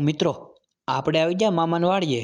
મિત્રો આપણે આવી ગયા મામાના વાડીએ।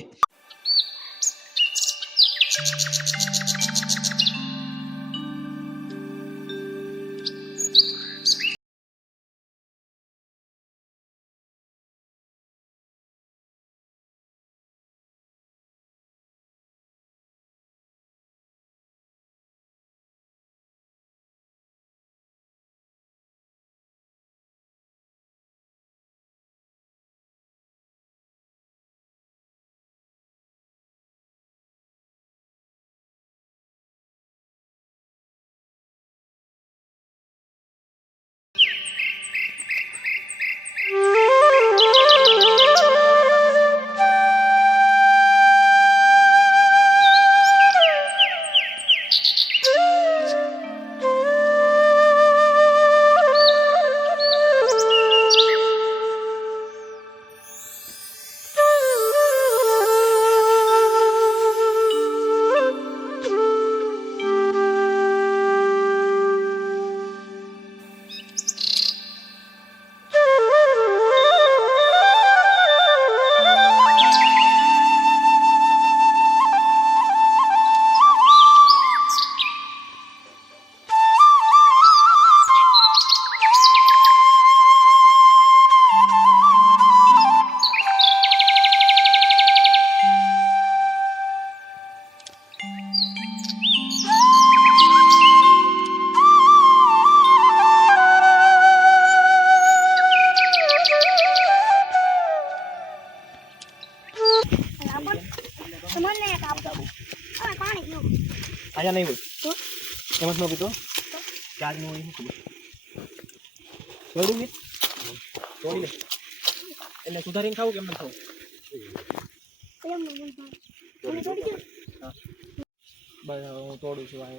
आया नहीं हुई तो समझ में तो चार्ज में हुई छोड़ूंगी छोड़िए એટલે સુધારીને ખાવું કેમ ન ખાવું બસ હું તોડું છું આ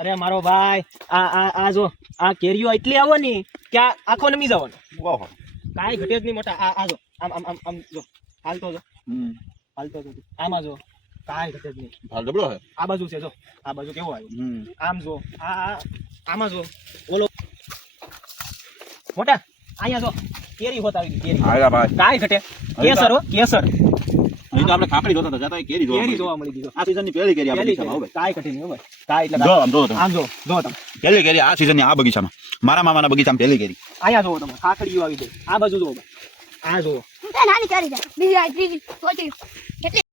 अरे मारो भाई आ जो आ केरियो એટલી આવો ની કે આખો નમી જવાનો ઓહો કાઈ ઘટે જ નહીં મોટા આ જો આમ જો હાલતો જો હાલતો જો આમાં જો કાઈ ઘટે જ નહીં હાલ ડબલો હે આ બાજુ છે જો આ બાજુ કેવો આવ્યો આમ જો આમાં જો ઓલો મોટા અહીંયા જો કેરી હોત આવી કેરી આયા ભાઈ કાઈ ઘટે કેસર હો કેસર नहीं तो आपने खापड़ी जोता था जाता है केरी जोवा मળી દીધો આ સીઝન ની પહેલી કેરી આ બગીચામાં આવે કાઈ કઠી નહીં હોય કાઈ એટલે જો આમ જો તમે પહેલી કેરી આ સીઝન ની આ બગીચામાં મારા મામાના બગીચામાં પહેલી કેરી આયા જો તમે ખાખડીઓ આવી ગઈ આ બાજુ જો આ જો એ નાની કેરી છે બીજી આ ત્રીજી ચોથી કેટલી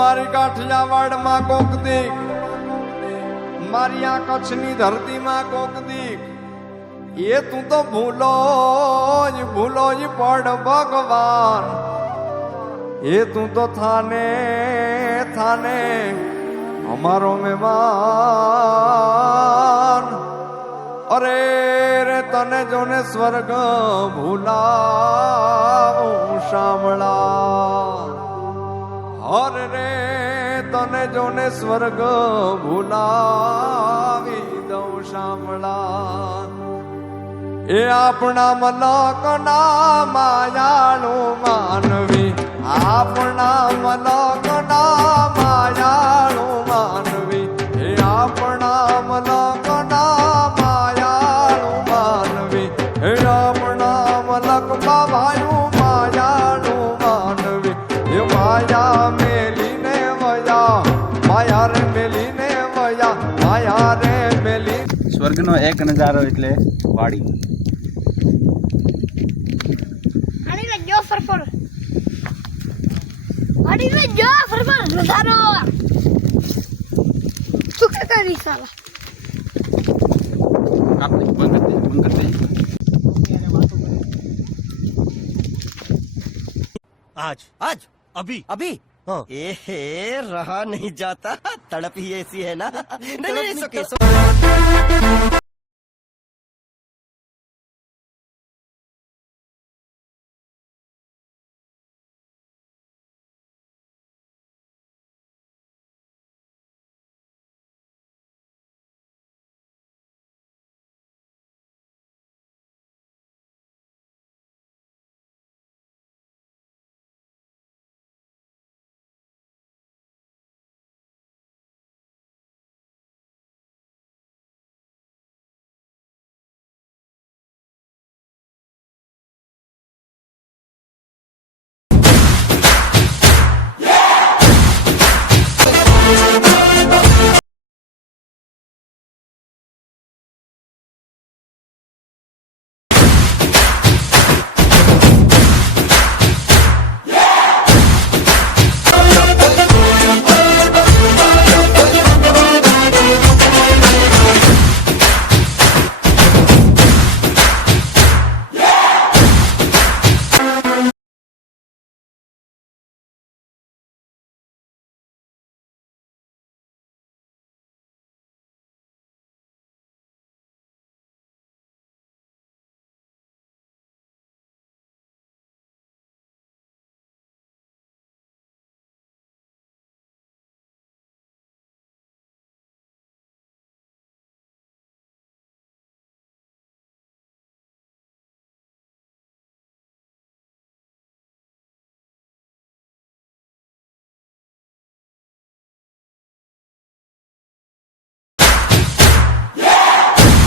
मारी काठियावाड़ में कोक दीक मारी आ कच्छ नी धरती में कोक दीक ये तू तो भूलो ही पड़ भगवान ये तू तो थाने थाने हमारो मेहमान अरे रे तने जोने स्वर्ग भूला शामला हर रे तने जोने स्वर्ग भूलावी दौ शामला ए अपना मलक ना मायाळू मानवी अपना मलक ना मायाळू मानवी ए अपना मलक ना मायाळू मानवी ए अपना मलक बाबायू मायाळू मानवी ए माया मेली ने वया माया रे मेली ने वया माया रे मेली स्वर्गनो एक नजारो એટલે વાડી આની લે જો ફરફર આની લે જો ફરફર નજારો તું કે કરી સાલા કાપ દે, બંધ કરી દે. आज आज अभी अभी रहा नहीं जाता तड़प ही ऐसी है ना नहीं नहीं, नहीं,